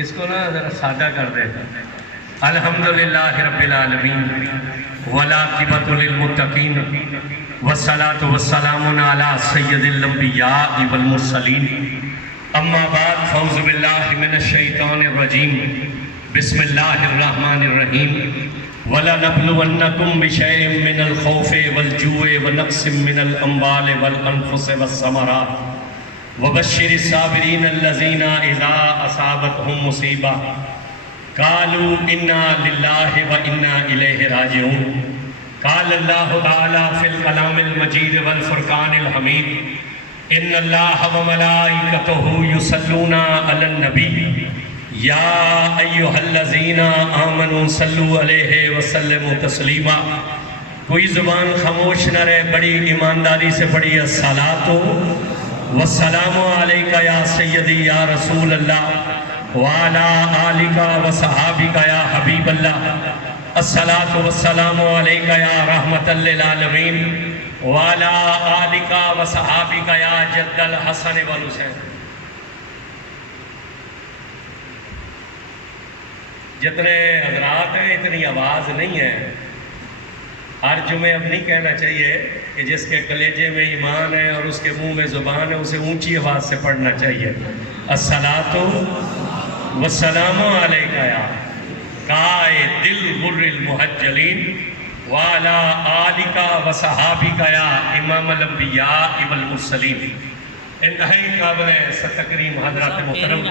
اس کو نا ذرا سادہ کر دے. الحمدللہ رب العالمین والعاقبۃ للمتقین والصلاۃ والسلام علی سید الانبیاء والمرسلین. اما بعد فاعوذ باللہ من الشیطان الرجیم. بسم اللہ الرحمن الرحیم. وَلَنَبْلُوَنَّكُمْ بِشَيْءٍ مِّنَ الْخَوْفِ وَالْجُوعِ وَنَقْصٍ مِّنَ الْأَمْوَالِ وَالْأَنفُسِ وَالثَّمَرَاتِ وَبَشِّرِ الصَّابِرِينَ الَّذِينَ إِذَا أَصَابَتْهُم مُّصِيبَةٌ قَالُوا إِنَّا لِلَّهِ وَإِنَّا إِلَيْهِ رَاجِعُونَ. قال الله تعالى في الكلام المجيد والفرقان الحميد. إن الله وملائكته يصلون على النبي یا ایھا الذین آمنوا صلوا علیہ وسلموا تسلیما. کوئی زبان خاموش نہ رہے، بڑی ایمانداری سے پڑھی الصلاۃ والسلام علیک یا سیدی یا رسول اللہ وعلی آلک وصحابک یا حبیب اللہ. الصلاۃ والسلام علیک یا رحمۃ للعالمین وعلی آلک وصحابک یا جد الحسن والحسین. جتنے حضرات ہیں اتنی آواز نہیں ہے. ہر جمعے اب نہیں کہنا چاہیے کہ جس کے کلیجے میں ایمان ہے اور اس کے منہ میں زبان ہے اسے اونچی آواز سے پڑھنا چاہیے. الصلاۃ والسلام علیک یا قائد الغر المحجلین وعلی آلک وصحابک یا امام الانبیاء والمرسلین. انتہائی قابل تکریم حضرات محترم،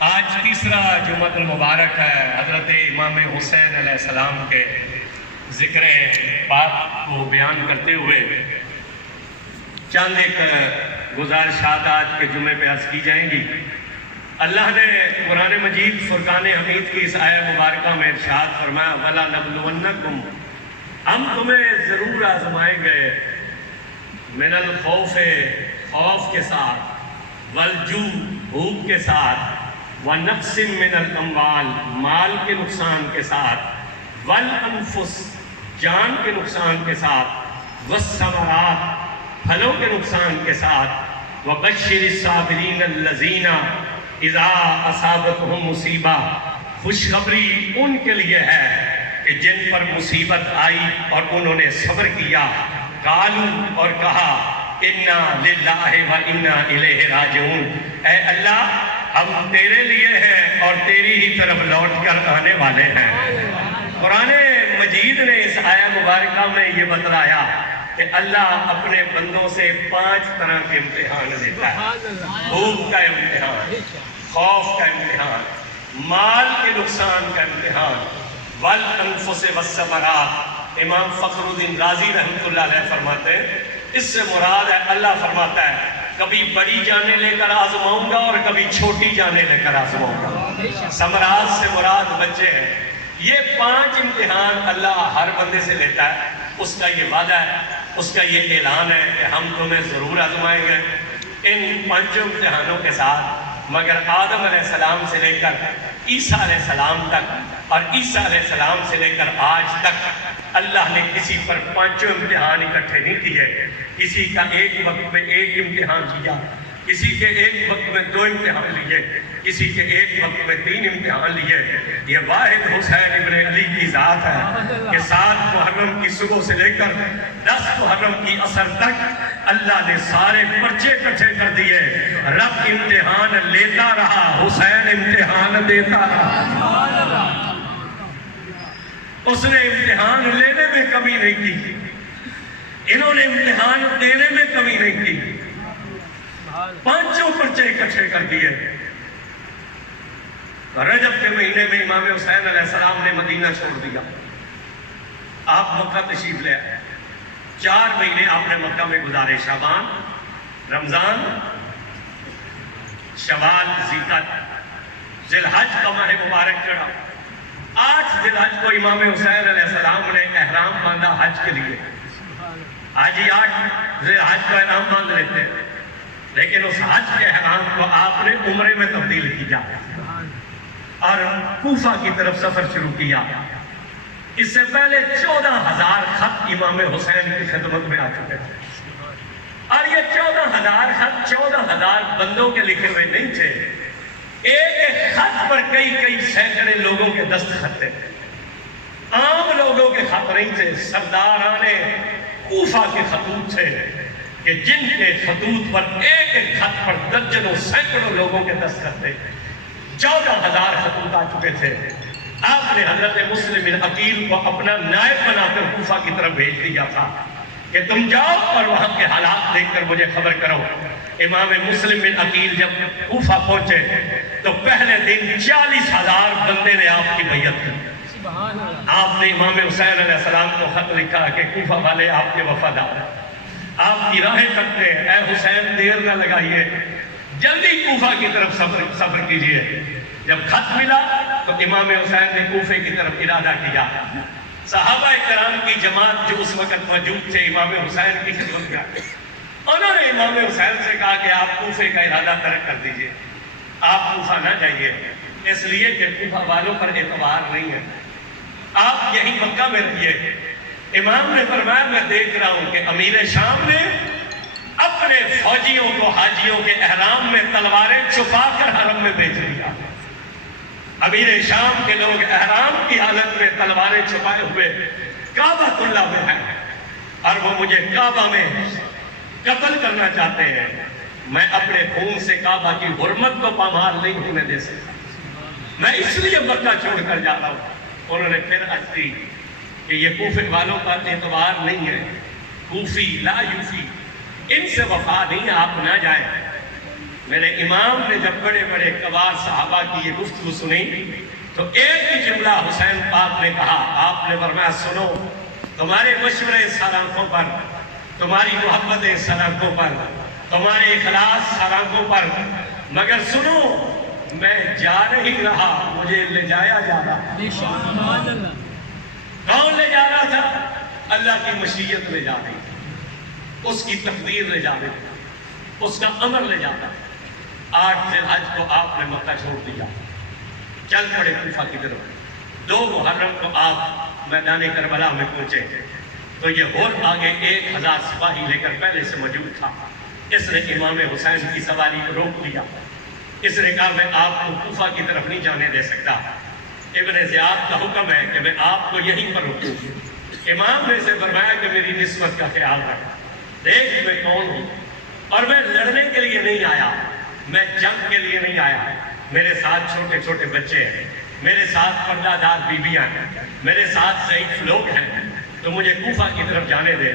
آج تیسرا جمعۃ المبارک ہے. حضرت امام حسین علیہ السلام کے ذکر پاک کو بیان کرتے ہوئے چند ایک گزارشات آج کے جمعے پہ عرض کی جائیں گی. اللہ نے قرآن مجید فرقان حمید کی اس آیہ مبارکہ میں ارشاد فرمایا وَلَنَبْلُوَنَّكُمْ، ہم تمہیں ضرور آزمائیں گے، من الخوف، خوف کے ساتھ، والجوع، بھوک کے ساتھ، وَنَقْصٍ مِّنَ الْأَمْوَالِ، مال کے نقصان کے ساتھ، وَالْأَنفُسِ، جان کے نقصان کے ساتھ، وَالثَّمَرَاتِ، پھلوں کے نقصان کے ساتھ، وَبَشِّرِ الصَّابِرِينَ الَّذِينَ إِذَا أَصَابَتْهُم مُّصِیبَةٌ، خوشخبری ان کے لیے ہے کہ جن پر مصیبت آئی اور انہوں نے صبر کیا. قالوا، اور کہا، اِنَّا لِلَّهِ وَإِنَّا إِلَيْهِ رَاجِعُونَ، اے اللہ ہم تیرے لیے ہیں اور تیری ہی طرف لوٹ کر آنے والے ہیں. قرآن مجید نے اس آیہ مبارکہ میں یہ بتلایا کہ اللہ اپنے بندوں سے 5 طرح کے امتحان لیتا ہے. بھوک کا امتحان، خوف کا امتحان، مال کے نقصان کا امتحان، والانفس والثمرات. امام فخر الدین رازی رحمۃ اللہ علیہ فرماتے ہیں اس سے مراد ہے، اللہ فرماتا ہے کبھی بڑی جانیں لے کر آزماؤں گا اور کبھی چھوٹی جانیں لے کر آزماؤں گا. ثمرات سے مراد بچے ہیں. یہ 5 امتحان اللہ ہر بندے سے لیتا ہے. اس کا یہ وعدہ ہے، اس کا یہ اعلان ہے کہ ہم تمہیں ضرور آزمائیں گے ان 5 امتحانوں کے ساتھ. مگر آدم علیہ السلام سے لے کر عیسیٰ علیہ السلام تک اور عیسیٰ علیہ السلام سے لے کر آج تک اللہ نے کسی پر 5 امتحان اکٹھے نہیں کیے. کسی کا ایک وقت میں 1 امتحان کیا، کسی کے ایک وقت میں 2 امتحان لیے، کسی کے ایک وقت میں 3 امتحان لیے. یہ واحد حسین ابن علی کی ذات ہے کہ 7 محرم کی صبح سے لے کر 10 محرم کی عصر تک اللہ نے سارے پرچے اکٹھے کر دیے. رب امتحان لیتا رہا، حسین امتحان دیتا رہا. اس نے امتحان لینے میں کمی نہیں کی، انہوں نے امتحان دینے میں کمی نہیں کی. 5 پرچے اکٹھے کر دیے. رجب کے مہینے میں امام حسین علیہ السلام نے مدینہ چھوڑ دیا. آپ مکہ تشریف لے آئے. 4 مہینے آپ نے مکہ میں گزارے، شعبان، رمضان، شوال، ذی الحج کا ماہ مبارک چڑھا. 8 ذی الحج کو امام حسین علیہ السلام نے احرام باندھا حج کے لیے. آج ہی 8 ذی الحج کو احرام باندھ لیتے ہیں، لیکن اس حج کے احرام کو آپ نے عمرے میں تبدیل کیا اور کوفہ کی طرف سفر شروع کیا. اس سے پہلے 14,000 خط امام حسین کی خدمت میں آ چکے تھے. اور یہ 14,000 خط 14,000 بندوں کے لکھے ہوئے نہیں تھے. ایک ایک خط پر کئی کئی سینکڑے لوگوں کے دستخط تھے، عام لوگوں کے خط نہیں تھے، سرداران کوفہ کے خطوط تھے کہ جن کے خطوط پر ایک ایک خط پر درجنوں سینکڑوں لوگوں کے دستخط تھے، 14,000 خطوط آ چکے تھے۔ آپ نے حضرت مسلم بن عقیل کو اپنا نائب بنا کر کوفہ کی طرف بھیج دیا تھا کہ تم جاؤ اور وہاں کے حالات دیکھ کر مجھے خبر کرو۔ امام مسلم بن عقیل جب کوفہ پہنچے تو پہلے دن 40,000 بندے نے آپ کی بیعت کی۔ آپ نے امام حسین علیہ السلام کو خط لکھا کہ کوفہ والے آپ کے وفادار ہیں، آپ کی راہیں تکتے ہیں، اے حسین دیر نہ لگائیے، جلدی کوفہ کی طرف سفر کیجئے۔ جب خط ملا تو امام حسین نے کوفے کی طرف ارادہ کیا۔ صحابہ کرام کی جماعت جو اس وقت موجود تھے امام حسین کی خدمت میں، انہوں نے امام حسین سے کہا کہ آپ کوفے کا ارادہ ترک کر دیجئے، آپ کوفہ نہ جائیے، اس لیے کہ کوفہ والوں پر اعتبار نہیں ہے، آپ یہیں مکہ میں رہیے۔ امام نے فرمایا میں دیکھ رہا ہوں کہ امیر شام نے اپنے فوجیوں کو حاجیوں کے احرام میں تلواریں چھپا کر حرم میں بیچ دیا۔ امیر شام کے لوگ احرام کی حالت میں تلواریں چھپائے ہوئے کعبۃ اللہ میں ہیں اور وہ مجھے کعبہ میں قتل کرنا چاہتے ہیں، میں اپنے خون سے کعبہ کی حرمت کو پامال نہیں ہونے دے سکتا، میں اس لیے مکہ چھوڑ کر جا رہا ہوں۔ انہوں نے پھر عرض کی کہ یہ کوفے والوں کا اعتبار نہیں ہے، کوفی لا یوفی، ان سے وفا نہیں، آپ نہ جائیں۔ میرے امام نے جب بڑے بڑے کبار صحابہ کی یہ گفتگو سنی تو ایک ہی جملہ حسین پاک نے کہا، آپ نے فرمایا سنو، تمہارے مشورے سر پر، تمہاری محبتیں سر پر، تمہارے اخلاص سر پر، مگر سنو میں جا نہیں رہا، مجھے لے جایا جا رہا۔ کون لے جا رہا تھا؟ اللہ کی مشیت لے جا رہی تھی، اس کی تقدیر لے جا رہی تھی، اس کا امر لے جاتا ہے۔ 8 ذی الحج کو آپ نے مکہ چھوڑ دیا، چل پڑے کوفہ کی طرف۔ 2 محرم کو آپ میدان کربلا میں پہنچے تو یہ اور آگے 1000 سپاہی لے کر پہلے سے موجود تھا۔ اس نے امام حسین کی سواری کو روک دیا، اس نے کہا میں آپ کو کوفہ کی طرف نہیں جانے دے سکتا، ابن زیاد کا حکم ہے کہ میں آپ کو یہیں پر روکوں۔ امام نے سے فرمایا کہ میری نسبت کا خیال رکھ، دیکھ میں کون ہوں اور میں لڑنے کے لیے نہیں آیا، میں جنگ کے لیے نہیں آیا، میرے ساتھ چھوٹے چھوٹے بچے ہیں، میرے ساتھ پردہ دار بیویاں ہیں، میرے ساتھ ضعیف لوگ ہیں، تو مجھے کوفہ کی طرف جانے دے۔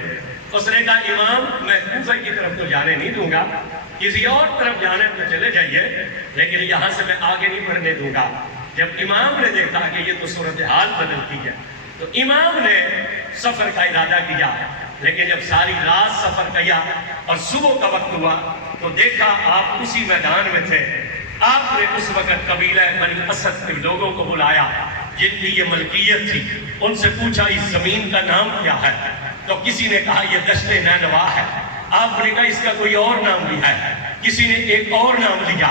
اس نے کہا امام میں کوفہ کی طرف تو جانے نہیں دوں گا، کسی اور طرف جانے تو چلے جائیے، لیکن یہاں سے میں آگے نہیں بڑھنے دوں گا۔ جب امام نے دیکھا کہ یہ تو صورتحال بدلتی ہے تو امام نے سفر کا ارادہ کیا، لیکن جب ساری رات سفر کیا اور صبح کا وقت ہوا تو دیکھا آپ اسی میدان میں تھے۔ آپ نے اس وقت قبیلہ بنی اسد کے لوگوں کو بلایا جن کی یہ ملکیت تھی، ان سے پوچھا اس زمین کا نام کیا ہے؟ تو کسی نے کہا یہ دشت نینوا ہے۔ آپ نے کہا اس کا کوئی اور نام بھی ہے، کسی نے ایک اور نام لیا،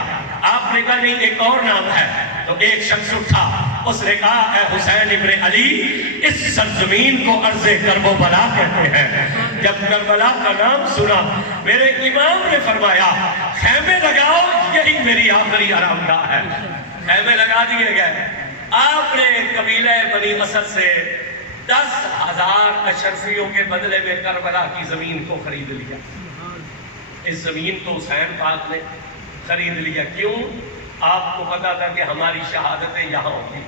آپ نے کہا نہیں ایک اور نام ہے۔ تو ایک شخص اٹھا، اس نے کہا اے حسین ابن علی، اس سرزمین کو ارض کرب و بلا کہتے ہیں۔ جب کربلا کا نام سنا میرے امام نے فرمایا خیمے لگاؤ، یہی میری آخری آرام گاہ ہے۔ خیمے لگا دیے گئے۔ آپ نے قبیلہ بنی اسد سے 10,000 اشرفیوں کے بدلے میں کربلا کی زمین کو خرید لیا۔ اس زمین کو حسین پاک نے خرید لیا۔ کیوں؟ آپ کو پتا تھا کہ ہماری شہادتیں یہاں ہوگی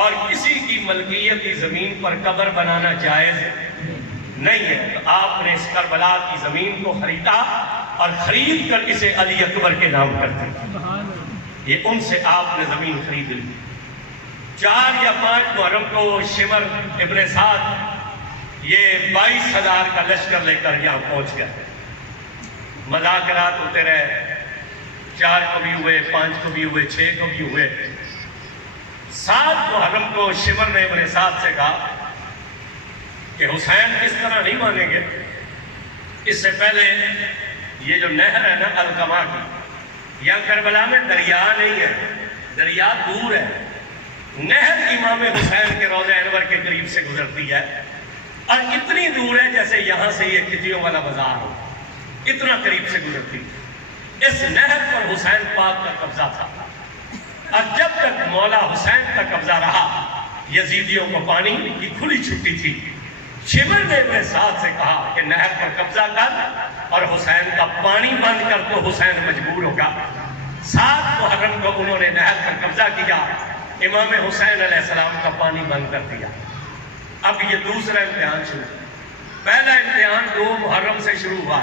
اور کسی کی ملکیت کی زمین پر قبر بنانا جائز نہیں ہے، تو آپ نے اس کربلا کی زمین کو خریدا اور خرید کر اسے علی اکبر کے نام کر دیا۔ یہ ان سے آپ نے زمین خرید لی۔ 4 یا 5 محرم کو شمر ابن سعد یہ 22,000 کا لشکر لے کر یہاں پہنچ گیا۔ مذاکرات ہوتے رہے، 4 کو بھی ہوئے، 5 کو بھی ہوئے، 6 کو بھی ہوئے۔ 7 محرم کو شمر نے ابن سعد سے کہا کہ حسین اس طرح نہیں مانیں گے، اس سے پہلے یہ جو نہر ہے نا القما کی، یہاں کربلا میں دریا نہیں ہے، دریا دور ہے، نہر امام حسین کے روضہ انور کے قریب سے گزرتی ہے اور اتنی دور ہے جیسے یہاں سے یہ کھجیوں والا بازار ہو، اتنا قریب سے گزرتی ہے۔ اس نہر پر حسین پاک کا قبضہ تھا اور جب مولا حسین کا قبضہ رہا۔ یزیدیوں کو پانی کی کھلی چھٹی تھی، شمر نے ابن سعد سے کہا کہ نہر پر قبضہ کر اور حسین کا پانی بند کر، تو حسین مجبور ہوگا۔ 7 محرم کو انہوں نے نہر پر قبضہ کیا، امام حسین علیہ السلام کا پانی بند کر دیا۔ اب یہ دوسرا امتحان شروع، پہلا امتحان 2 محرم سے شروع ہوا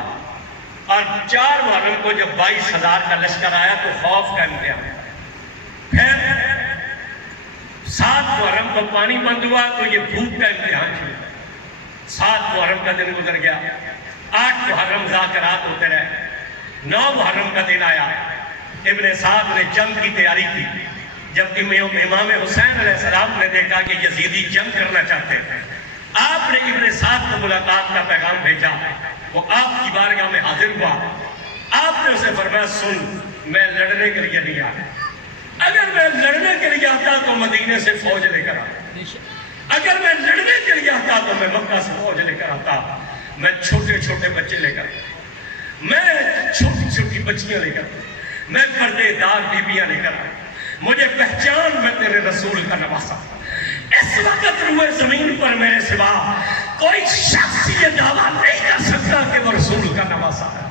اور 4 محرم کو جب 22,000 کا لشکر آیا تو خوف کا امتحان، پھر 7 محرم کو پانی بند ہوا تو یہ بھوک کا امتحان شروع۔ 7 محرم کا دن گزر گیا، 8 محرم مذاکرات ہوتے رہے، 9 محرم کا دن آیا، ابن سعد نے جنگ کی تیاری کی۔ جب امام حسین علیہ السلام نے دیکھا کہ یزیدی جنگ کرنا چاہتے ہیں، آپ نے ابن سعد کو ملاقات کا پیغام بھیجا، وہ آپ کی بارگاہ میں حاضر ہوا۔ آپ نے اسے فرمایا سن، میں لڑنے کے لیے نہیں آیا، اگر میں لڑنے کے لیے آتا تو مدینے سے فوج لے کر آتا، اگر میں لڑنے کے لیے آتا تو میں مکہ سے فوج لے کر آتا، میں چھوٹے چھوٹے بچے لے کر، میں چھوٹی چھوٹی بچیاں لے کر، میں پردے دار بیویاں لے کر، مجھے پہچان میں تیرے رسول کا نواسا۔ اس وقت روئے زمین پر میرے سوا کوئی شخص یہ دعویٰ نہیں کر سکتا کہ وہ رسول کا نواسا ہے۔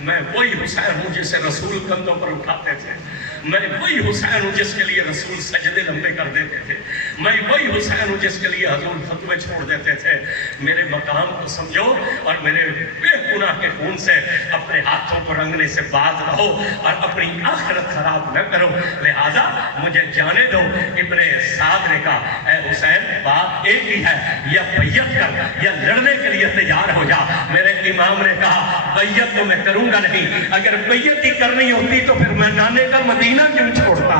میں وہی حسین ہوں جسے رسول کندھوں پر اٹھاتے تھے، میں وہی حسین ہوں جس کے لیے رسول سجدے لمبے کر دیتے تھے، میں وہی حسین ہوں جس کے لیے حضور فتوے چھوڑ دیتے تھے۔ میرے مقام کو سمجھو اور میرے بے گناہ کے خون سے اپنے ہاتھوں کو رنگنے سے باز رہو اور اپنی آخرت خراب نہ کرو، لہذا مجھے جانے دو۔ ابن سعد نے کہا اے حسین بات ایک ہی ہے، یا بیعت کر یا لڑنے کے لیے تیار ہو جا۔ میرے امام نے کہا بیعت تو میں کروں گا نہیں، اگر بیعت ہی کرنی ہوتی تو پھر میں نانے کا مدینہ کیوں چھوڑتا،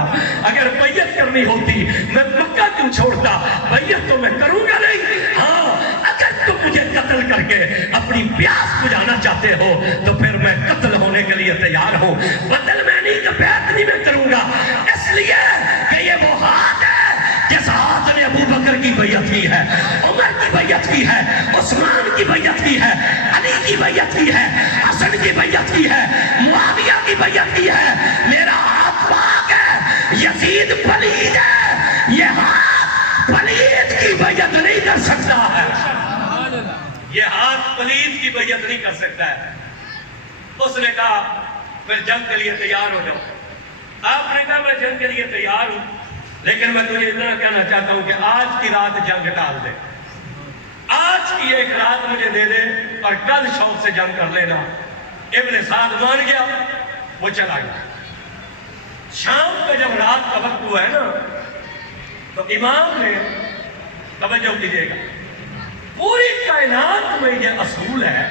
اگر بیعت کرنی ہوتی میں مکہ کیوں چھوڑتا، بیعت تو میں کروں گا نہیں۔ ہاں اگر تم مجھے قتل کر کے اپنی پیاس بجھانا چاہتے ہو تو پھر میں قتل ہونے کے لیے تیار ہوں، بدل میں نہیں کہ بیعت نہیں میں کروں گا، اس لیے کہ یہ وہ ہاتھ ہے جس ہاتھ نے ابو بکر کی بیعت کی ہے، عمر کی بیعت کی ہے، عثمان کی بیعت کی ہے، علی کی بیعت کی ہے، حسن کی بیعت کی ہے، معاویہ کی بیعت کی ہے۔ میرا ہاتھ پاک ہے، یزید پلید ہے، یہ ہاتھ پلید کی بیعت نہیں کر سکتا ہے، یہ ہاتھ پلید کی بیعت نہیں کر سکتا ہے۔ اس نے کہا پھر جنگ کے لیے تیار ہو جاؤ۔ آپ نے کہا میں جنگ کے لیے تیار ہوں، لیکن میں تجھے اتنا کہنا چاہتا ہوں کہ آج کی رات جنگ ٹال دے، آج کی ایک رات مجھے دے دے اور کل شوق سے جنگ کر لینا۔ ابن سعد مان گیا، وہ چلا گیا۔ شام کا جب رات کا وقت ہوا ہے نا تو امام نے توجہ کیجیے گا، پوری کائنات میں یہ اصول ہے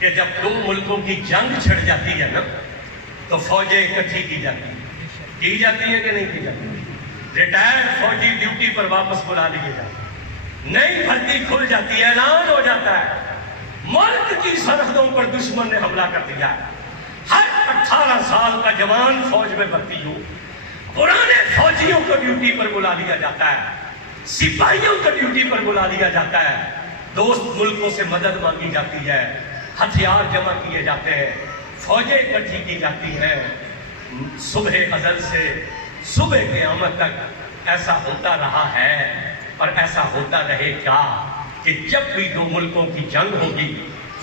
کہ جب 2 ملکوں کی جنگ چھڑ جاتی ہے نا تو فوجیں اکٹھی کی جاتی ہے کہ نہیں کی جاتی؟ ریٹائرڈ فوجی ڈیوٹی پر واپس بلا لیے جاتے ہیں، نئی بھرتی کھل جاتی ہے، اعلان ہو جاتا ہے ملک کی سرحدوں پر دشمن نے حملہ کر دیا ہے، ہر 18 سال کا جوان فوج میں بھرتی ہو، پرانے فوجیوں کو ڈیوٹی پر بلا لیا جاتا ہے، سپاہیوں کو ڈیوٹی پر بلا لیا جاتا ہے، دوست ملکوں سے مدد مانگی جاتی ہے، ہتھیار جمع کیے جاتے ہیں، فوجیں اکٹھی کی جاتی ہیں۔ صبح ازل سے صبح قیامت تک ایسا ہوتا رہا ہے اور ایسا ہوتا رہے گا کہ جب بھی 2 ملکوں کی جنگ ہوگی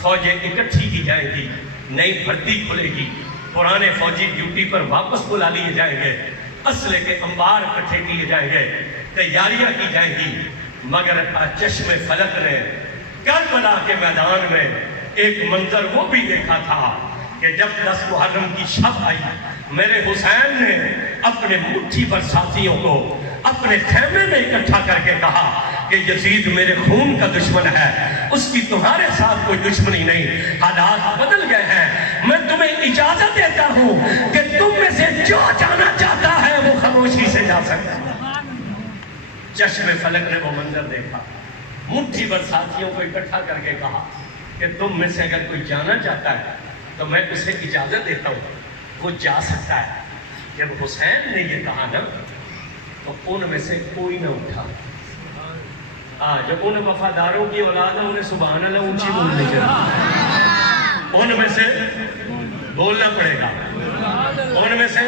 فوجیں اکٹھی کی جائیں گی، نئی بھرتی کھلے گی، پرانے فوجی ڈیوٹی پر واپس بلا لیے جائیں گے، اسلحے کے انبار اکٹھے کیے جائیں گے، تیاریاں کی جائیں گی۔ مگر چشم فلک نے کربلا کے میدان میں ایک منظر وہ بھی دیکھا تھا کہ جب 10 محرم کی شب آئی، میرے حسین نے اپنے مٹھی پر ساتھیوں کو اپنے خیمے میں اکٹھا کر کے کہا کہ یزید میرے خون کا دشمن ہے، اس کی تمہارے ساتھ کوئی دشمنی نہیں، حالات بدل گئے ہیں، میں تمہیں اجازت دیتا ہوں کہ تم میں سے جو جانا چاہتا ہے وہ خاموشی سے جا سکتا ہے۔ چشم فلک نے وہ منظر دیکھا، مٹھی پر ساتھیوں کو اکٹھا کر کے کہا کہ تم میں سے اگر کوئی جانا چاہتا ہے تو میں اسے اجازت دیتا ہوں، وہ جا سکتا ہے۔ جب حسین نے یہ کہا نا تو ان میں سے کوئی نہ اٹھا۔ جب ان وفاداروں کی اولاد ہے انہیں سبحان اللہ اونچی بولنی چاہیے، ان میں سے بولنا پڑے گا، ان میں سے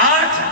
8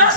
10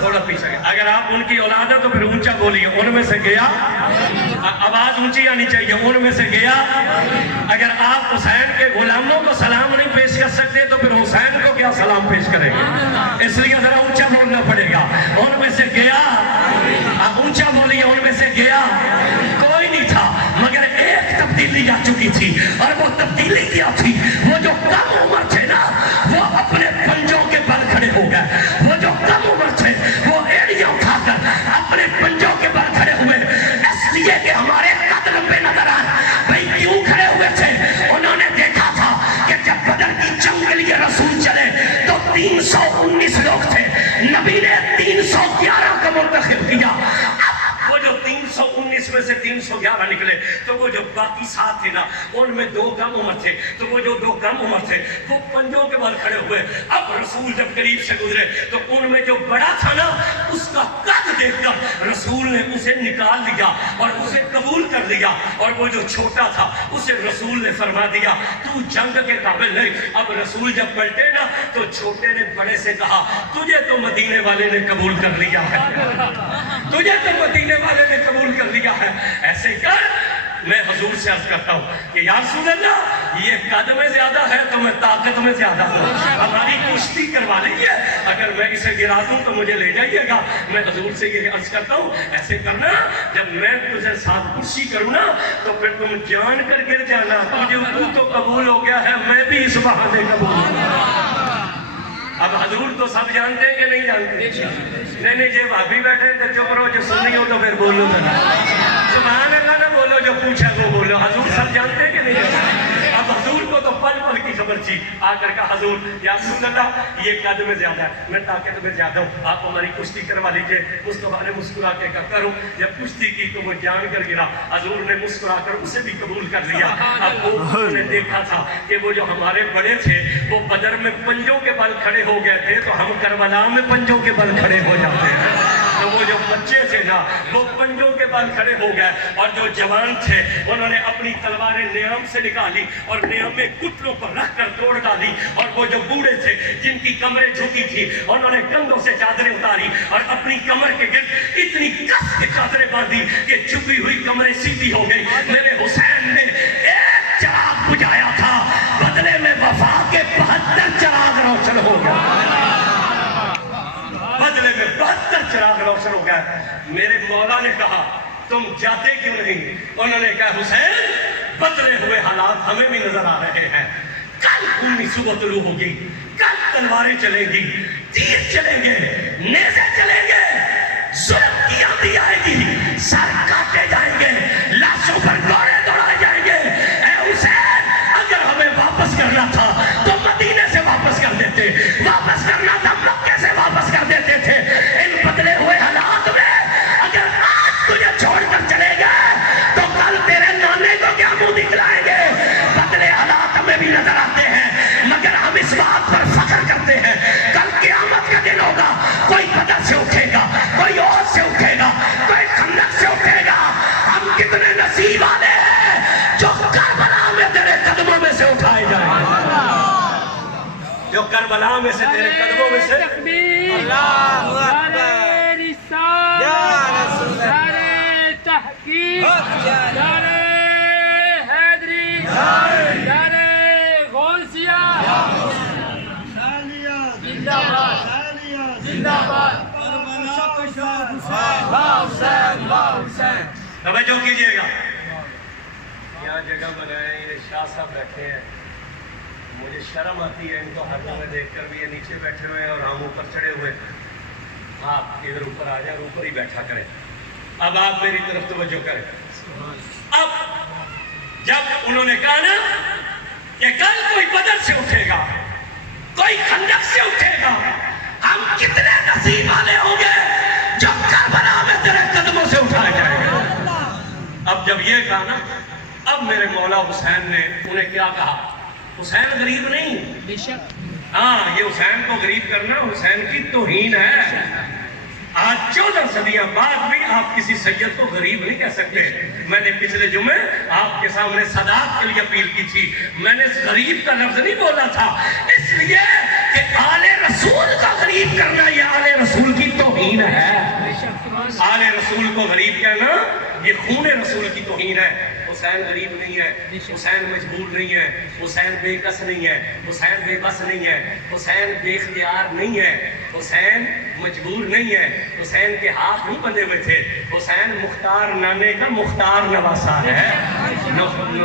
تھوڑا پیچھے گیا. اگر آپ ان کی اولاد ہیں تو پھر اونچا بولیے, ان میں سے گیا. آواز اونچی آنی چاہیے, ان میں سے گیا. اگر آپ حسین کے غلاموں کو سلام نہیں پیش کر سکتے تو پھر حسین کو کیا سلام پیش کریں گے؟ اس لیے ذرا اونچا بولنا پڑے گا. ان میں سے گیا, آپ اونچا بولیے, ان میں سے گیا. کوئی نہیں تھا مگر ایک تبدیلی آ چکی تھی, اور وہ تبدیلی کیا تھی؟ وہ جو کم عمر تھے نا وہ اپنے پنجوں کے بل کھڑے ہو گئے. وہ جو کم عمر تھے وہ ایڑیاں اٹھا کر اپنے پنجوں کے بل کھڑے ہوئے, اس لیے کہ ہمارے قد لمبے نظر آئے. بھائی کیوں کھڑے ہوئے تھے؟ انہوں نے دیکھا تھا کہ جب بدر کی جنگ کے لیے رسول چلے تو 319 لوگ تھے, نبی نے 311 کا منتخب کیا. وہ جو 319 میں سے 311 نکلے تو وہ جو باقی 7 تھے نا ان میں 2 کم عمر تھے, تو وہ جو 2 کم عمر تھے وہ پنجوں کے بل کھڑے ہوئے. اب رسول جب قریب سے گزرے تو ان میں جو بڑا تھا نا اس کا قد دیکھ کر رسول نے اسے نکال لیا اور اسے قبول کر لیا, اور وہ جو چھوٹا تھا اسے رسول نے فرما دیا تو جنگ کے قابل نہیں. اب رسول جب پلٹے نا تو چھوٹے نے بڑے سے کہا تجھے تو مدینے والے نے قبول کر لیا ہے, تجھے تو مدینے والے نے قبول کر لیا ہے. ایسے کر. میں حضور سے عرض کرتا ہوں کہ یا رسول اللہ یہ قد میں زیادہ ہے تو میں طاقت میں زیادہ ہوں, ہماری کشتی کروا لیجیے, اگر میں اسے گرا دوں تو مجھے لے جائیے گا. میں حضور سے یہ عرض کرتا ہوں ایسے کرنا, جب میں تجھے ساتھ کشتی کروں نا تو پھر تم جان کر گر جانا. تجھے تو قبول ہو گیا ہے, میں بھی اس بہانے قبول ہوں. اب حضور تو سب جانتے ہیں کہ نہیں جانتے؟ نہیں جی بھابی بیٹھے تو چپ رہو, جو سنی ہو تو پھر بولو. سبحان اللہ نہ بولو, جو پوچھا وہ بولو. حضور سب جانتے ہیں کہ نہیں جانتے؟ اب حضور کو تو پل پل کی خبر تھی. آ کر کہا حضور یا رسول اللہ یہ قد میں زیادہ ہے, میں طاقت میں زیادہ ہوں, آپ ہماری کشتی کروا لیجیے. مصطفیٰ نے مسکرا کے کہا کروں. جب کشتی کی تو وہ جان کر گرا. حضور نے مسکرا کر اسے بھی قبول کر لیا. اب وہ نے دیکھا تھا کہ وہ جو ہمارے بڑے تھے وہ بدر میں پنجوں کے بل کھڑے ہو گئے تھے, تو ہم کربلا میں پنجوں کے بل کھڑے ہو جاتے ہیں. تو وہ جو بچے تھے نا وہ پنجوں کے بل کھڑے ہو گئے, اور جو جوان تھے انہوں نے اپنی تلواریں نیام سے نکالی اور نیام میں گھٹنوں پر رکھ کر توڑ ڈالی. اور وہ جو بوڑھے تھے جن کی کمریں جھکی تھی انہوں نے کندھوں سے چادریں اتاری اور اپنی کمر کے گرد اتنی کس کے چادریں باندھی کہ جھکی ہوئی کمریں سیدھی ہو گئی. میرے حسین نے ایک چراغ بجھایا تھا, بدلے میں وفا کے 72 چراغ روشن ہو گئے. بدلے میں 72 چراغ روشن ہو گئے. میرے مولا نے کہا تم جاتے کیوں نہیں؟ انہوں نے کہا حسین بدلے ہوئے حالات ہمیں بھی نظر آ رہے ہیں. کل خونی صبح طلوع ہوگی, کل تلواریں چلیں گی, تیر چلیں گے, نیزے چلیں گے, ظلم کی آندھی آئے گی, سر کاٹے جائیں گے, لاشوں پر گھوڑے دوڑائے جائیں گے. اے حسین اگر ہمیں واپس کرنا تھا تو مدینے سے واپس کر دیتے, واپس کرنا تھا مکے سے واپس کر دیتے تھے. ان بدلے ہوئے حالات میں اگر آج تجھے چھوڑ کر چلے گئے تو کل تیرے نانے کو کیا منہ دکھلائیں گے؟ بدلے حالات ہمیں بھی نظر آتے ہیں مگر ہم اس بات پر فخر کرتے ہیں کل قیامت کا دن ہوگا, کوئی بدر سے اٹھے گا, کوئی اور سے اٹھے گا, کوئی خندق سے اٹھے گا. ہم کتنے نصیب والے ہیں جو کربلا میں تیرے قدموں میں سے اٹھائے جائیں گے, جو کربلا میں سے تیرے قدموں میں سے. اللہ اکبر, یا رسول اللہ, تحقیق, یا حیدری, یا غوثیہ, زندہ باد, زندہ باد, حسین. توجہ کیجئے گا, یہاں جگہ بنائے, یہ شاہ صاحب بیٹھے ہیں, مجھے شرم آتی ہے ان کو ہاتھوں میں دیکھ کر بھی. یہ نیچے بیٹھے ہوئے ہیں اور ہم اوپر چڑھے ہوئے. آپ ادھر اوپر آ جائیں, اوپر ہی بیٹھا کریں. اب آپ میری طرف توجہ کریں. اب جب انہوں نے کہا نا کہ کل کوئی بدر سے اٹھے گا, کوئی خندق سے اٹھے گا, ہم کتنے نصیب والے ہوں گے جو کربلا میں تیرے قدموں سے اٹھائے جائیں گے. اب جب یہ کہا نا, اب میرے مولا حسین نے انہیں کیا کہا, حسین غریب نہیں, ہاں یہ حسین کو غریب کرنا حسین کی توہین ہے. آج 14 صدیاں بعد بھی آپ کسی سید کو غریب نہیں کہہ سکتے. میں نے پچھلے جمعے آپ کے سامنے صداقت کے لیے اپیل کی تھی, میں نے غریب کا لفظ نہیں بولا تھا, اس لیے کہ آل رسول کا غریب کرنا یہ آل رسول کی توہین ہے. آل رسول کو غریب کہنا یہ خون رسول کی توہین ہے. حسین غریب نہیں ہے, حسین مجبور نہیں ہے, حسین بے کس نہیں ہے, حسین بے بس نہیں ہے, حسین بے اختیار نہیں ہے, حسین مجبور نہیں ہے, حسین کے ہاتھ نہیں بندھے ہوئے تھے. حسین مختار نانے کا مختار نواسا ہے.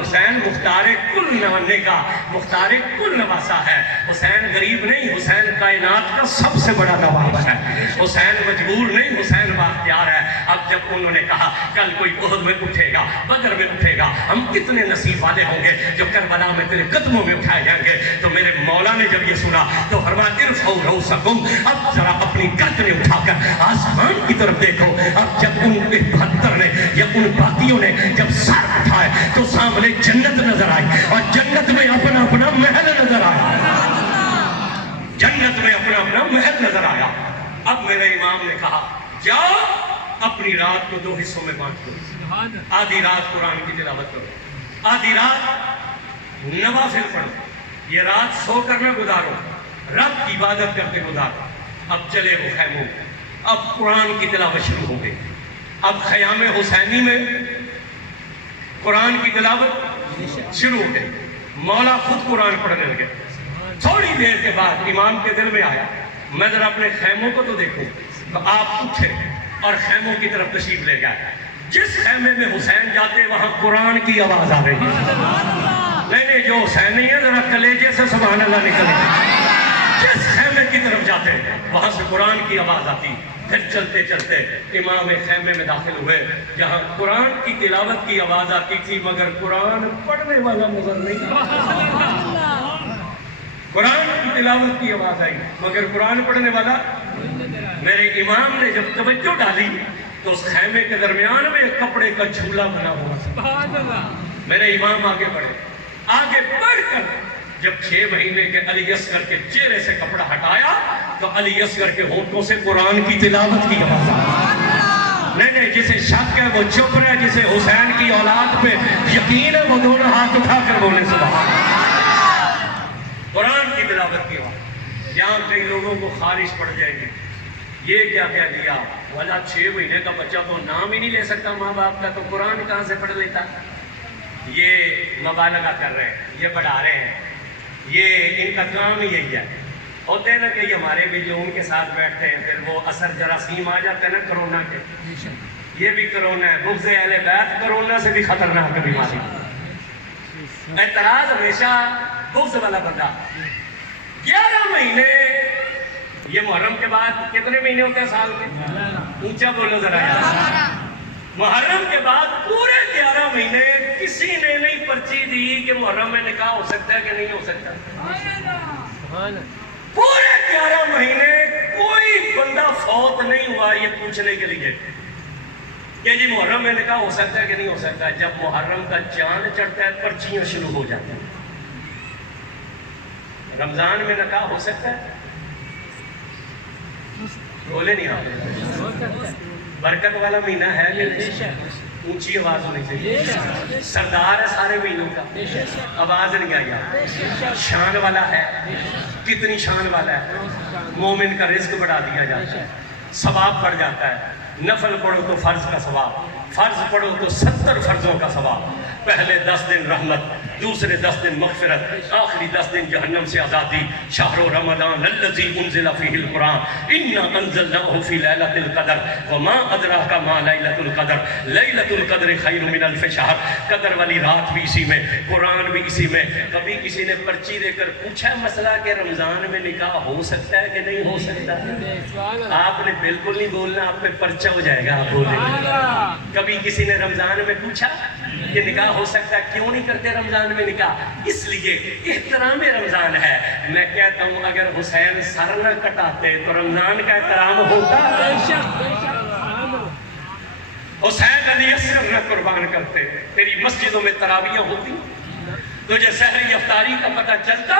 حسین مختار کل نانے کا مختار کل نواسا ہے. حسین غریب نہیں, حسین کائنات کا سب سے بڑا نواب ہے. حسین مجبور نہیں, حسین بااختیار ہے. اب جب انہوں نے کہا کل کوئی احد میں اٹھے گا, بدر میں اٹھے گا, ہم کتنے نصیب والے ہوں گے جو کربلا میں تیرے قدموں میں اٹھائے جائیں گے, تو میرے مولا نے جب یہ سنا تو فرمایا ارفعوا رؤوسکم, اب ذرا اپنی گردنیں اٹھا کر آسمان کی طرف دیکھو. اب جب ان 72 نے یا ان باقیوں نے جب سر اٹھائے تو سامنے جنت نظر آئی, اور جنت میں اپنا اپنا محل نظر آیا. جنت میں اپنا اپنا محل نظر آیا. اب میرے امام نے کہا جاؤ اپنی رات کو 2 حصوں میں بانٹ دو. آدھی رات قرآن کی تلاوت کرو, آدھی رات نوافل پڑھو. یہ رات سو کر نہ گزارو, رب کی عبادت کرتے گزارو. اب چلے وہ خیموں, اب قرآن کی تلاوت شروع ہو گئی. اب خیام حسینی میں قرآن کی تلاوت شروع ہو گئی. مولا خود قرآن پڑھنے لگے. تھوڑی دیر کے بعد امام کے دل میں آیا میں ذرا اپنے خیموں کو تو دیکھوں. تو آپ اٹھے اور خیموں کی طرف تشریف لے گئے. جس خیمے میں حسین جاتے وہاں قرآن کی آواز آ رہی ہے. نہیں جو حسین نہیں ہے ذرا کلیجے سے سبحان اللہ نکلے. جس خیمے کی طرف جاتے وہاں سے قرآن کی آواز آتی. پھر چلتے چلتے امام خیمے میں داخل ہوئے جہاں قرآن کی تلاوت کی آواز آتی تھی مگر قرآن پڑھنے والا نظر نہیں آتا. قرآن کی تلاوت کی آواز آئی مگر قرآن پڑھنے والا. میرے امام نے جب توجہ ڈالی تو اس خیمے کے درمیان میں ایک کپڑے کا جھولا بنا ہوا. میرے امام آگے بڑھے. آگے بڑھ کر جب 6 مہینے کے علی اصغر کے چہرے سے کپڑا ہٹایا تو علی اصغر کے ہونٹوں سے قرآن کی تلاوت کی آواز آئی. نہیں جسے شک ہے وہ چپ رہے, جسے حسین کی اولاد پہ یقین ہے وہ دونوں ہاتھ اٹھا کر بولے سبحان اللہ. قرآن کی تلاوت کی آواز. یہاں کئی لوگوں کو خارش پڑ جائے گی, یہ کیا کہہ دیا والا 6 مہینے کا بچہ تو نام ہی نہیں لے سکتا ماں باپ کا, تو قرآن کہاں سے پڑھ لیتا. یہ مبالغہ کر رہے ہیں, یہ بڑھا رہے ہیں, یہ ان کا کام ہی یہی ہے. ہوتے ہیں نا کہ یہ ہمارے بھی جو ان کے ساتھ بیٹھتے ہیں پھر وہ اثر جراثیم آ جاتے ہیں نا کرونا کے. یہ بھی کرونا ہے, بغض اہل بیت کرونا سے بھی خطرناک بیماری. اعتراض ہمیشہ بغض والا بندہ. 11 مہینے, یہ محرم کے بعد کتنے مہینے ہوتے ہیں سال کے؟ اونچا بولو ذرا. محرم کے بعد پورے 11 مہینے کسی نے نہیں پرچی دی کہ محرم میں نکاح ہو سکتا ہے کہ نہیں ہو سکتا. پورے 11 مہینے کوئی بندہ فوت نہیں ہوا یہ پوچھنے کے لیے کہ جی محرم میں نکاح ہو سکتا ہے کہ نہیں ہو سکتا. جب محرم کا چاند چڑھتا ہے پرچیاں شروع ہو جاتی ہیں. رمضان میں نکاح ہو سکتا ہے؟ بولے نہیں آپ. برکت والا مہینہ ہے کہ نہیں؟ اونچی آواز ہونی چاہیے. سردار ہے سارے مہینوں کا, آواز نہیں آئی. شان والا ہے, کتنی شان والا ہے. مومن کا رزق بڑھا دیا جاتا ہے, ثواب بڑھ جاتا ہے. نفل پڑھو تو فرض کا ثواب, فرض پڑھو تو 70 فرضوں کا ثواب. پہلے 10 دن رحمت, دوسرے 10 دن مغفرت, آخری 10 دن جہنم سے آزادی. شہر رمضان الذی انزل فیہ القرآن انا انزلناہ فی لیلۃ القدر وما ادراک ما لیلۃ القدر لیلۃ القدر خیر من الف شہر. قدر والی رات بھی اسی میں, قرآن بھی اسی میں. کبھی کسی نے پرچی دے کر پوچھا مسئلہ کہ رمضان میں نکاح ہو سکتا ہے کہ نہیں ہو سکتا؟ آپ نے بالکل نہیں بولنا, آپ پہ پرچہ ہو جائے گا. آپ بولیں. کبھی کسی نے رمضان میں پوچھا کہ نکاح ہو سکتا ہے, کیوں نہیں کرتے رمضان میں نکاح؟ اس لیے احترام رمضان ہے. میں کہتا ہوں اگر حسین سر نہ کٹاتے تو رمضان کا احترام ہوتا. حسین علی اصغر نہ قربان کرتے تیری مسجدوں میں تراویحیں ہوتی. تجھے سحری افطاری کا پتہ چلتا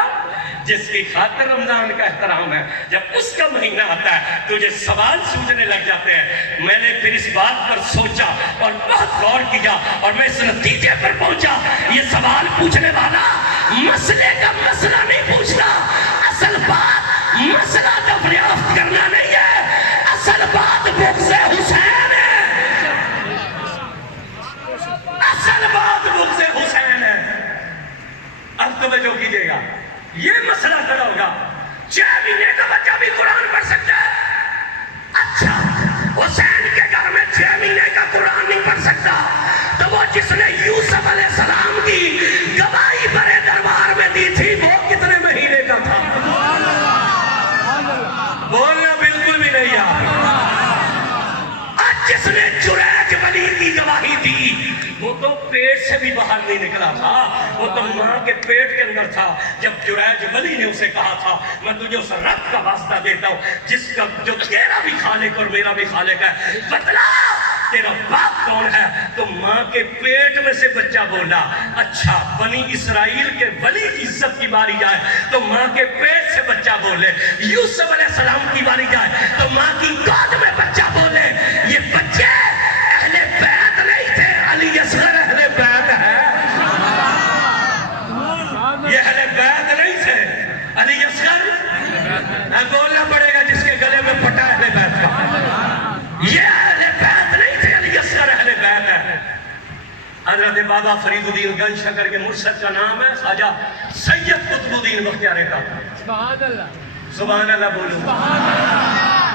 جس کی خاطر رمضان کا احترام ہے. جب اس کا مہینہ آتا ہے تجھے سوال سوچنے لگ جاتے ہیں. میں نے پھر اس بات پر سوچا اور بہت غور کیا اور میں اس نتیجے پر پہنچا یہ سوال پوچھنے والا مسئلے کا مسئلہ نہیں پوچھتا, اصل بات توجہ کیجیے گا، یہ مسئلہ کھڑا ہوگا 6 مہینے کا بچہ بھی قرآن پڑھ سکتا ہے؟ اچھا حسین کے گھر میں 6 مہینے کا قرآن نہیں پڑھ سکتا تو وہ جس نے یوسف علیہ السلام کی گواہی بڑے دربار میں دی تھی وہ کتنے مہینے کا تھا؟ بولنا بالکل بھی نہیں آتا۔ آج جس نے جریج ولی کی گواہی دی وہ تو پیٹ سے بھی باہر نہیں نکلا تھا، وہ تو ماں کے پیٹ کے اندر تھا جب جریج ولی نے اسے کہا تھا میں تجھے اس رب کا واسطہ دیتا ہوں جس کا جو تیرا بھی خالق اور میرا بھی خالق ہے، بتلا تیرا باپ کون ہے؟ تو ماں کے پیٹ میں سے بچہ بولا۔ اچھا بنی اسرائیل کے ولی کی عزت کی باری جائے تو ماں کے پیٹ سے بچہ بولے، یوسف علیہ السلام کی باری جائے تو ماں کی گود میں بچہ بولے۔ یہ بچے اہل بیت نہیں تھے، علی اصغر اہل بیت ہے، یہ اہل بیت نہیں تھے، علی اصغر بولنا پڑے گا جس کے گلے میں پٹا اہل بیت کا، یہ اہل بیت نہیں تھے، علی اصغر اہل بیت ہے۔ حضرت بابا فرید الدین گنج شکر کے مرشد کا نام ہے خواجہ سید قطب الدین بختیار کاکا۔ سبحان اللہ، سبحان اللہ بولو۔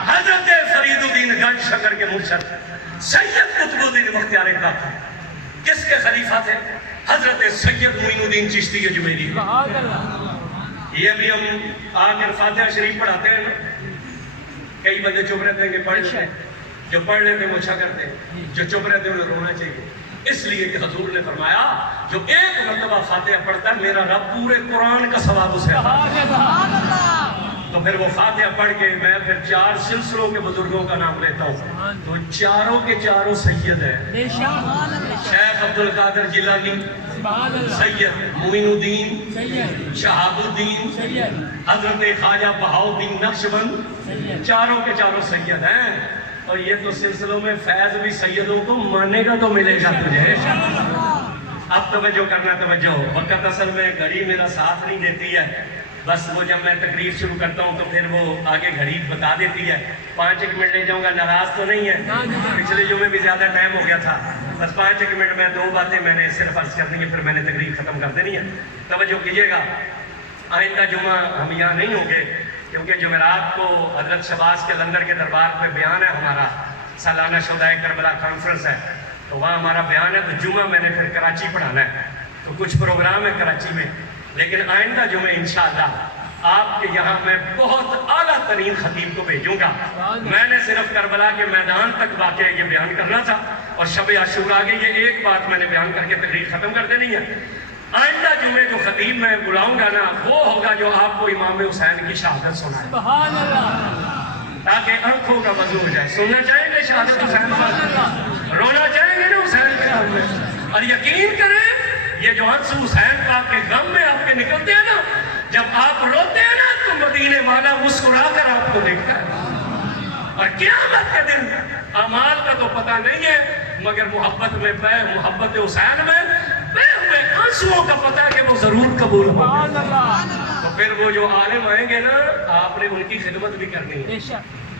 حضرت فرید الدین گنج شکر کے مرشد سید قطب الدین بختیار کاکا کس کے خلیفہ تھے؟ حضرت سید معین الدین چشتی اجمیری۔ سبحان اللہ۔ یہ بھی ہم آ کر فاتحہ شریف پڑھاتے ہیں نا، کئی بندے چپ رہتے ہیں کہ پڑھ لیتے ہیں، جو پڑھ لیتے ہیں وہ اچھا کرتے ہیں، جو چپ رہتے ہیں انہیں رونا چاہیے، اس لیے کہ حضور نے فرمایا جو ایک مرتبہ فاتحہ پڑھتا ہے میرا رب پورے قرآن کا ثواب اسے عطا کرتا ہے۔ تو پھر وہ فاتحہ پڑھ کے میں پھر 4 سلسلوں کے بزرگوں کا نام لیتا ہوں تو چاروں کے چاروں سید ہیں۔ شیخ عبد القادر جیلانی سید، معین الدین، شہاب الدین، حضرت خواجہ بہاؤالدین نقشبند، چاروں کے چاروں سید ہیں۔ اور یہ تو سلسلوں میں فیض بھی سیدوں کو ماننے گا تو ملے گا تجھے۔ اب توجہ کرنا، توجہ، وقت اصل میں گھڑی میرا ساتھ نہیں دیتی ہے، بس وہ جب میں تقریر شروع کرتا ہوں تو پھر وہ آگے گھڑی بتا دیتی ہے۔ 5-1 منٹ لے جاؤں گا، ناراض تو نہیں ہے؟ پچھلے جمعے بھی زیادہ ٹائم ہو گیا تھا، بس 5-1 منٹ میں 2 باتیں میں نے صرف عرض کرنی ہے، پھر میں نے تقریر ختم کر دینی ہے۔ توجہ کیجیے گا، آئندہ جمعہ ہم یہاں نہیں ہوں گے کیونکہ جمعرات کو حضرت شہباز کے لندر کے دربار پہ بیان ہے، ہمارا سالانہ شہدائے کربلا کانفرنس ہے، تو وہاں ہمارا بیان ہے، تو جمعہ میں نے پھر کراچی پڑھانا ہے، تو کچھ پروگرام ہے کراچی میں، لیکن آئندہ جمعہ انشاءاللہ آپ کے یہاں میں بہت اعلیٰ ترین خطیب کو بھیجوں گا۔ میں نے صرف کربلا کے میدان تک واقعہ یہ بیان کرنا تھا اور شب عاشورہ آگے یہ ایک بات میں نے بیان کر کے تقریر ختم کر دینی ہے۔ آئندہ جمعے جو خطیب میں بلاؤں گا نا وہ ہوگا جو آپ کو امام حسین کی شہادت سنائے، سبحان اللہ، تاکہ آنکھوں کا وضو ہو جائے۔ سننا چاہیں گے شہادت حسین کا؟ رونا چاہیں گے نا حسین کے غم میں؟ اور یقین کریں یہ جو ہنس حسین پاک کے غم میں آپ کے نکلتے ہیں نا، جب آپ روتے ہیں نا تو مدینے والا مسکرا کر آپ کو دیکھتا ہے۔ اور قیامت کے دن اعمال کا تو پتہ نہیں ہے مگر محبت میں بے، محبت حسین میں بے ہوئے آنسوؤں کا پتہ ہے کہ وہ ضرور قبول ہوگا۔ تو پھر وہ جو عالم آئیں گے نا آپ نے ان کی خدمت بھی کرنی ہے۔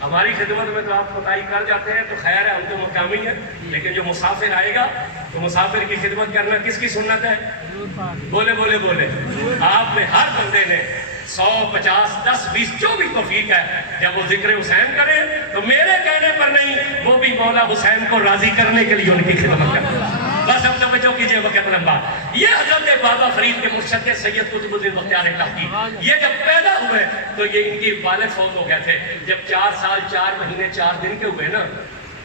ہماری خدمت میں تو آپ کوتاہی کر جاتے ہیں تو خیر ہے، ہم تو مقامی ہیں، لیکن جو مسافر آئے گا تو مسافر کی خدمت کرنا کس کی سنت ہے؟ بولے بولے بولے، آپ میں ہر بندے نے 100، 50، 10، 20 جو بھی توفیق ہے جب وہ ذکر حسین کرے تو میرے کہنے پر نہیں، وہ بھی مولا حسین کو راضی کرنے کے لیے ان کی خدمت کرے۔ بس اب توجہ کیجئے، وقت لمبا۔ یہ حضرت بابا فرید کے مرشد سید قطب الدین بختیار کاکی، یہ جب پیدا ہوئے تو یہ ان کی والد فوت ہو گئے تھے جب 4 سال 4 مہینے 4 دن کے ہوئے نا،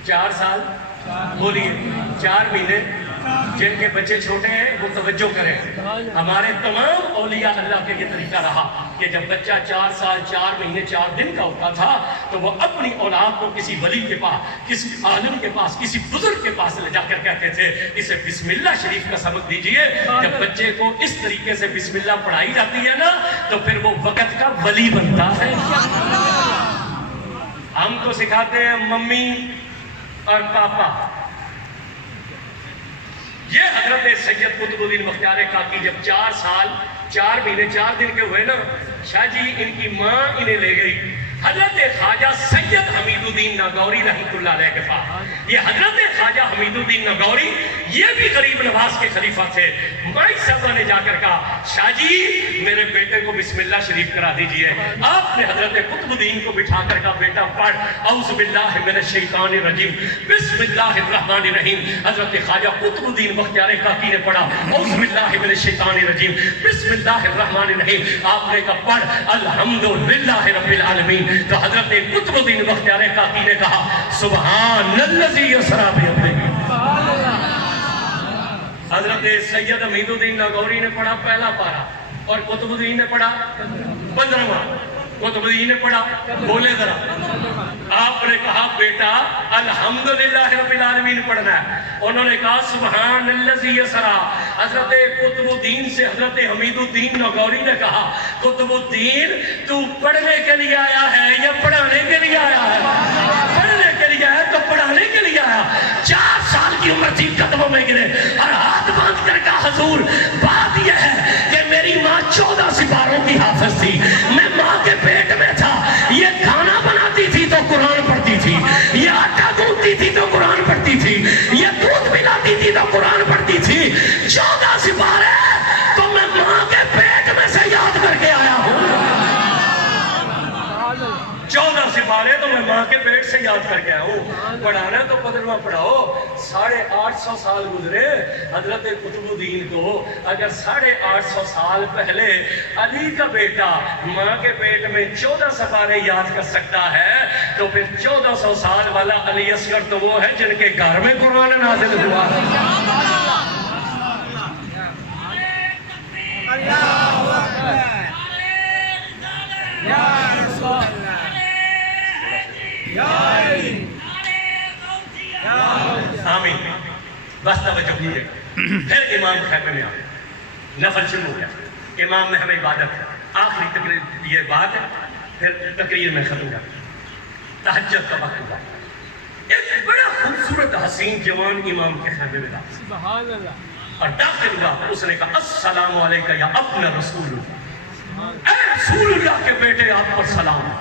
4 سال بولیے 4 مہینے، جن کے بچے چھوٹے ہیں وہ توجہ کریں۔ ہمارے تمام اولیاء اللہ کے یہ طریقہ رہا کہ جب بچہ 4 سال 4 مہینے 4 دن کا ہوتا تھا تو وہ اپنی اولاد کو کسی ولی کے پاس، کسی عالم کے پاس، کسی بزرگ کے پاس لے جا کر کہتے تھے اسے بسم اللہ شریف کا سبق دیجئے۔ جب بچے کو اس طریقے سے بسم اللہ پڑھائی جاتی ہے نا تو پھر وہ وقت کا ولی بنتا ہے۔ ہم تو سکھاتے ہیں ممی اور پاپا۔ یہ حضرت سید قطب الدین بختیار کاکی جب 4 سال 4 مہینے 4 دن کے ہوئے نا، شاہ جی ان کی ماں انہیں لے گئی حضرت خواجہ سید حمید الدین ناگوری رحمۃ اللہ علیہ کے پاس، یہ حضرت خواجہ حمید الدین ناگوری یہ بھی غریب نواز کے خلیفہ تھے۔ مائی صاحبہ نے جا کر کہا شاہ جی میرے بیٹے کو بسم اللہ شریف کرا دیجئے۔ آپ نے حضرت قطب الدین کو بٹھا کر کہا بیٹا پڑھ اعوذ باللہ من الشیطان الرجیم بسم اللہ الرحمن الرحیم۔ حضرت خواجہ قطب الدین بختیار کاکی نے پڑھا اعوذ باللہ من الشیطان الرجیم بسم اللہ الرحمن الرحیم۔ آپ نے کہا پڑھ الحمدللہ رب العالمین۔ تو حضرت قطب الدین بختیار کاکی نے کہا سبحان الذی اسری بعبدہ۔ حضرت سید حمید الدین ناگوری نے پڑھا پہلا پارہ اور قطب الدین نے پڑھا 15واں۔ قطب الدین نے پڑھا بولے ذرا، آپ نے کہا بیٹا الحمدللہ رب العالمین پڑھنا ہے۔ انہوں نے کہا سبحان الذی اسری۔ حضرت قطب الدین سے حضرت حمید الدین ناگوری نے کہا قطب الدین تو پڑھنے کے لیے آیا ہے یا پڑھانے کے لیے آیا ہے؟ پڑھنے کے لیے آیا تو پڑھانے کے لیے آیا۔ 4 سال کی عمر تھی، قدموں میں گرے اور ہاتھ باندھ کر کہا حضور بات یہ ہے کہ میری ماں 14 سپاروں کی حافظ تھی، میں ماں کے پیٹ میں تھا، یہ کھانا بناتی تھی تو قرآن پڑھتی تھی، یہ آٹا گوندتی تھی تو قرآن پڑھتی تھی، یہ دودھ پلاتی تھی تو قرآن پڑھتی تھی۔ 14 سپارے تو میں ماں کے پیٹ میں سے یاد کر کے آیا ہوں۔ 14 سپارے تو میں ماں کے پیٹ سے یاد کر کے آیا ہوں۔ پڑھانا تو 15واں پڑھاؤ۔ 850 سال گزرے حضرت قطب الدین کو، اگر 850 سال پہلے علی کا بیٹا ماں کے پیٹ میں 14 سپارے یاد کر سکتا ہے تو پھر 1400 سال والا علی اصغر تو وہ ہے جن کے گھر میں قرآن نازل ہوا۔ آمین۔ بس توجہ کیجیے۔ پھر امام خیمے میں آئے، نفل شروع ہو گیا، امام میں ہمیں عبادت ہے، آخری تقریر یہ بات ہے، پھر تقریر میں ختم کر تہجد کا وقت ہوا۔ ایک بڑا خوبصورت حسین جوان امام کے خیمے میں آیا سبحان اللہ، اور داخل ہوا، اس نے کہا السلام علیکہ یا ابن رسول اللہ، اے رسول اللہ کے بیٹے آپ پر سلام،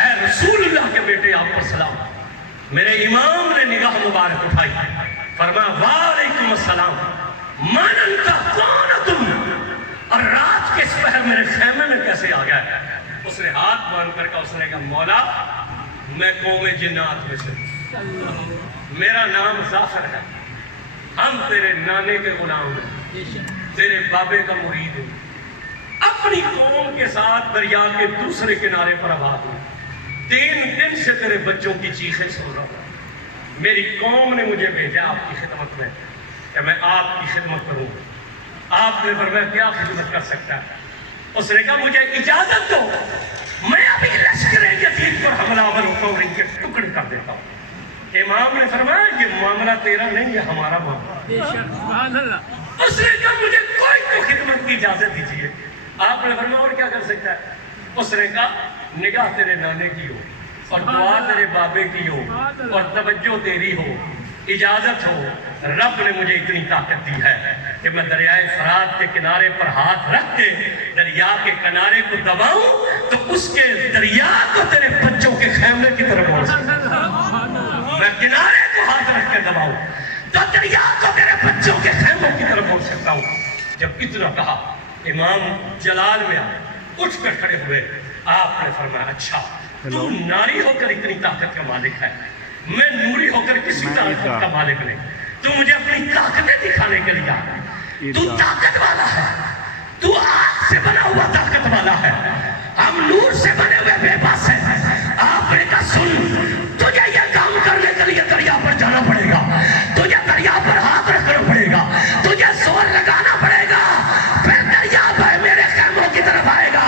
اے رسول اللہ کے بیٹے آپ پر سلام۔ میرے امام نے نگاہ مبارک اٹھائی، فرمایا وعلیکم السلام، من انت، کون تم، اور رات کے اس پہر میرے خیمے میں کیسے آ گیا؟ اس نے ہاتھ باندھ کر کہا، اس نے کہا مولا میں قوم جنات میں سے، میرا نام ظافر ہے، ہم تیرے نانے کے غلام ہیں، تیرے بابے کا مرید ہوں، اپنی قوم کے ساتھ دریا کے دوسرے کنارے پر آباد ہوں، 3 دن سے تیرے بچوں کی چیخیں سن رہا ہوں، میری قوم نے مجھے بھیجا آپ کی خدمت میں کہ میں آپ کی خدمت کروں۔ آپ نے فرمایا کیا خدمت کر سکتا ہے؟ اس نے کہا مجھے اجازت دو، میں ابھی لشکر یزید پر حملہ آور ہوتا ہوں، ان کے ٹکڑے کر دیتا ہوں۔ امام نے فرمایا یہ معاملہ تیرا نہیں، یہ ہمارا معاملہ۔ سبحان اللہ۔ اس نے کہا مجھے کوئی تو خدمت کی اجازت دیجیے۔ آپ نے فرمایا اور کیا کر سکتا ہے؟ اس نے کہا نگاہ تیرے نانے کی ہو اور دعا تیرے بابے کی ہو اور توجہ تیری ہو، اجازت ہو، رب نے مجھے اتنی طاقت دی ہے کہ میں دریائے فرات کے کنارے پر ہاتھ رکھ کے دریا کے کنارے کو دباؤں تو اس کے دریا کو تیرے بچوں کے خیمے کی طرف موڑ سکتا ہوں، میں کنارے کو ہاتھ رکھ کے دباؤں تو دریا کو تیرے بچوں کے خیموں کی طرف موڑ سکتا ہوں۔ جب اتنا کہا امام جلال میں آئے، اٹھ کر کھڑے ہوئے، آپ نے فرمایا اچھا تو ناری ہو کر اتنی طاقت کا مالک ہے، میں نوری ہو کر کسی طاقت کا مالک نہیں، تو مجھے اپنی طاقتیں دکھانے کے لیے آیا، تو طاقت والا ہے، تو آگ سے بنا ہوا طاقت والا ہے، ہم نور سے بنے ہوئے بے بس ہیں۔ آپ نے کہا سن، تجھے یہ کام کرنے کے لیے دریا پر جانا پڑے گا، تجھے دریا پر ہاتھ رکھنا پڑے گا، تجھے زور لگانا پڑے گا، پھر دریا پر میرے خیموں کی طرف آئے گا۔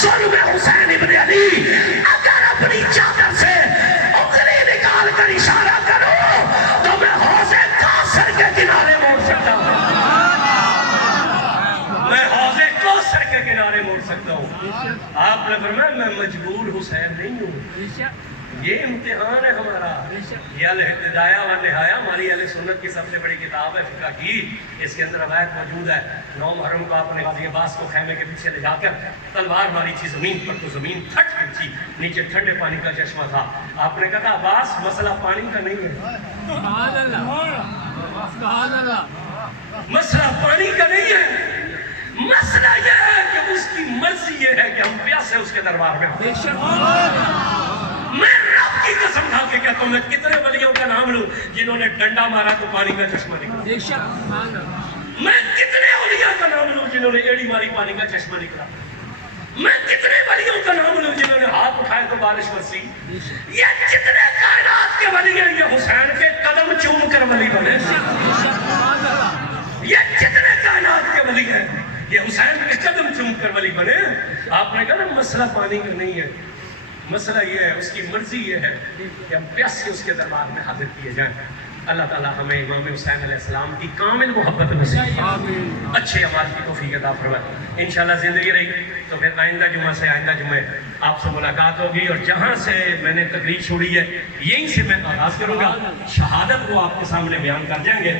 سن میں حسین ابن علی اگر اپنی چادر سے انگلی نکال کر اشارہ کروں تو میں حوض کوثر کے کنارے موڑ سکتا ہوں، میں حوض کوثر کے کنارے موڑ سکتا ہوں۔ آپ نے فرمایا میں مجبور حسین نہیں ہوں، یہ امتحان ہے ہمارا. یہ الہدایہ و نہایہ ہماری اہل سنت کی سب سے بڑی کتاب ہے فقہ کی. اس کے اندر روایت موجود ہے 9 محرم کو آپ نے غازی عباس کو خیمے کے پیچھے لے جا کر تلوار ماری تھی زمین پر تو زمین پھٹ گئی تھی, نیچے ٹھنڈے پانی کا چشمہ تھا. آپ نے کہا عباس مسئلہ پانی کا نہیں ہے, سبحان اللہ, سبحان اللہ, مسئلہ پانی کا نہیں ہے, مسئلہ یہ ہے کہ اس کی مرضی یہ ہے کہ ہم پیاسے اس کے دربار میں ہوں. بے شک. میں رب کی قسم کھا کے کہتا ہوں میں کتنے ولیوں کا نام لوں جنہوں نے ڈنڈا مارا تو پانی کا چشمہ نکلا. بے شک. سبحان اللہ. میں کتنے اولیاء کا نام لوں جنہوں نے ایڑی ماری پانی کا چشمہ نکلا. میں کتنے ولیوں کا نام لوں جنہوں نے ہاتھ اٹھائے تو بارش برسی. یہ جتنے کائنات کے ولی ہیں یہ حسین کے قدم چوم کر ولی بنے. سبحان اللہ. یہ جتنے کائنات کے ولی ہیں یہ حسین کے قدم چوم کر ولی بنے. آپ نے کہا نا مسئلہ پانی کا نہیں ہے, مسئلہ یہ ہے اس کی مرضی یہ ہے کہ ہم پیاسے اس کے دربار میں حاضر کیے جائیں. اللہ تعالیٰ ہمیں امام حسین علیہ السلام کی کامل محبت نصیب فرمائے, اچھے اعمال کی توفیق عطا فرمائے. انشاءاللہ زندگی رہی تو پھر آئندہ جمعہ سے آئندہ جمعہ آپ سے ملاقات ہوگی, اور جہاں سے میں نے تقریر چھوڑی ہے یہیں سے میں آغاز کروں گا. شہادت کو آپ کے سامنے بیان کر جائیں گے.